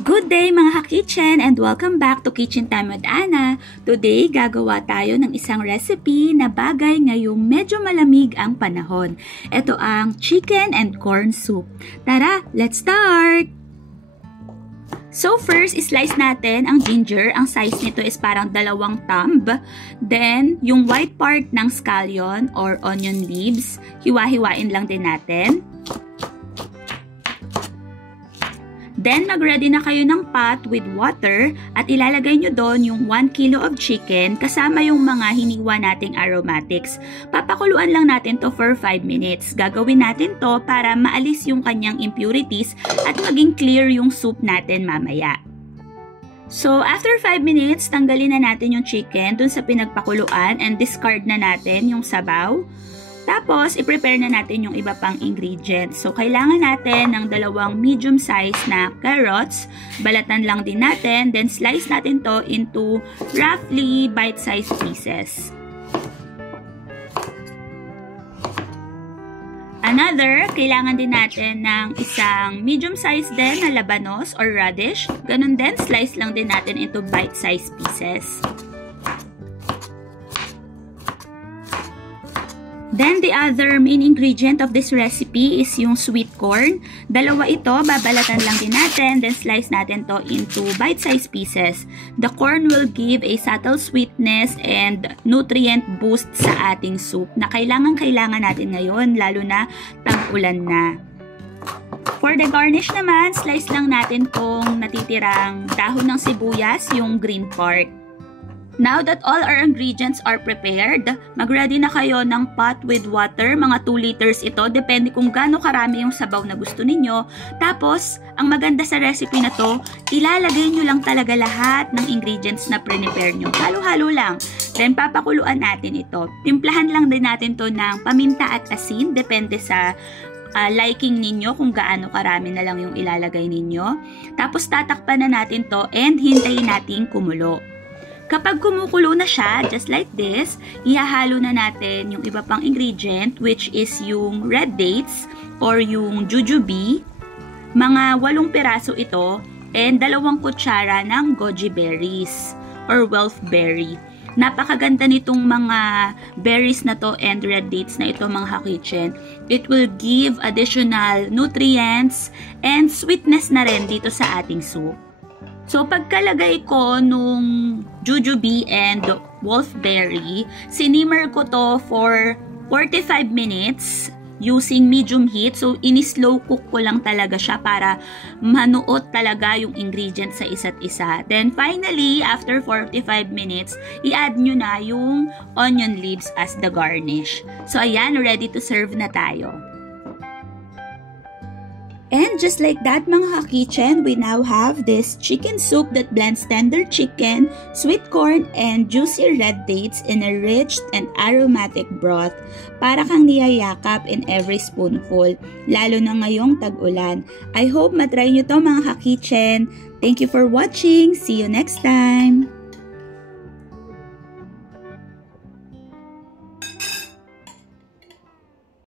Good day mga ka-kitchen and welcome back to Kitchen Time with Ana. Today, gagawa tayo ng isang recipe na bagay ngayong medyo malamig ang panahon. Ito ang chicken and corn soup. Tara, let's start! So first, slice natin ang ginger. Ang size nito is parang 2 thumb. Then, yung white part ng scallion or onion leaves, hiwa-hiwain lang din natin. Then, mag-ready na kayo ng pot with water at ilalagay nyo doon yung 1 kilo of chicken kasama yung mga hiniwa nating aromatics. Papakuluan lang natin to for 5 minutes. Gagawin natin to para maalis yung kanyang impurities at maging clear yung soup natin mamaya. So, after 5 minutes, tanggalin na natin yung chicken dun sa pinagpakuluan and discard na natin yung sabaw. Tapos, i-prepare na natin yung iba pang ingredients. So, kailangan natin ng 2 medium size na carrots. Balatan lang din natin. Then, slice natin to into roughly bite-sized pieces. Another, kailangan din natin ng isang medium size din na labanos or radish. Ganun din, slice lang din natin into bite-sized pieces. Then, the other main ingredient of this recipe is yung sweet corn. 2 ito, babalatan lang din natin, then slice natin to into bite-sized pieces. The corn will give a subtle sweetness and nutrient boost sa ating soup na kailangan natin ngayon, lalo na tag-ulan na. For the garnish naman, slice lang natin tong natitirang dahon ng sibuyas, yung green part. Now that all our ingredients are prepared, mag-ready na kayo ng pot with water. Mga 2 liters ito. Depende kung gaano karami yung sabaw na gusto ninyo. Tapos, ang maganda sa recipe na to, ilalagay nyo lang talaga lahat ng ingredients na prepare nyo. Halo-halo lang. Then, papakuluan natin ito. Timplahan lang din natin to ng paminta at asin. Depende sa liking ninyo kung gaano karami na lang yung ilalagay ninyo. Tapos, tatakpan na natin to and hintayin natin kumulo. Kapag kumukulo na siya, just like this, ihahalo na natin yung iba pang ingredient, which is yung red dates or yung jujube. Mga 8 piraso ito, and 2 kutsara ng goji berries or wolfberry. Napakaganda nitong mga berries na to and red dates na ito mga ka-kitchen. It will give additional nutrients and sweetness na rin dito sa ating soup. So, pagkalagay ko nung jujube and wolfberry, sinimmer ko to for 45 minutes using medium heat. So, ini-slow cook ko lang talaga siya para manuot talaga yung ingredients sa isa't isa. Then, finally, after 45 minutes, i-add nyo na yung onion leaves as the garnish. So, ayan, ready to serve na tayo. And just like that mga ka-kitchen, we now have this chicken soup that blends tender chicken, sweet corn, and juicy red dates in a rich and aromatic broth. Para kang niyayakap in every spoonful, lalo na ngayong tag-ulan. I hope matry nyo to mga ka-kitchen. Thank you for watching. See you next time!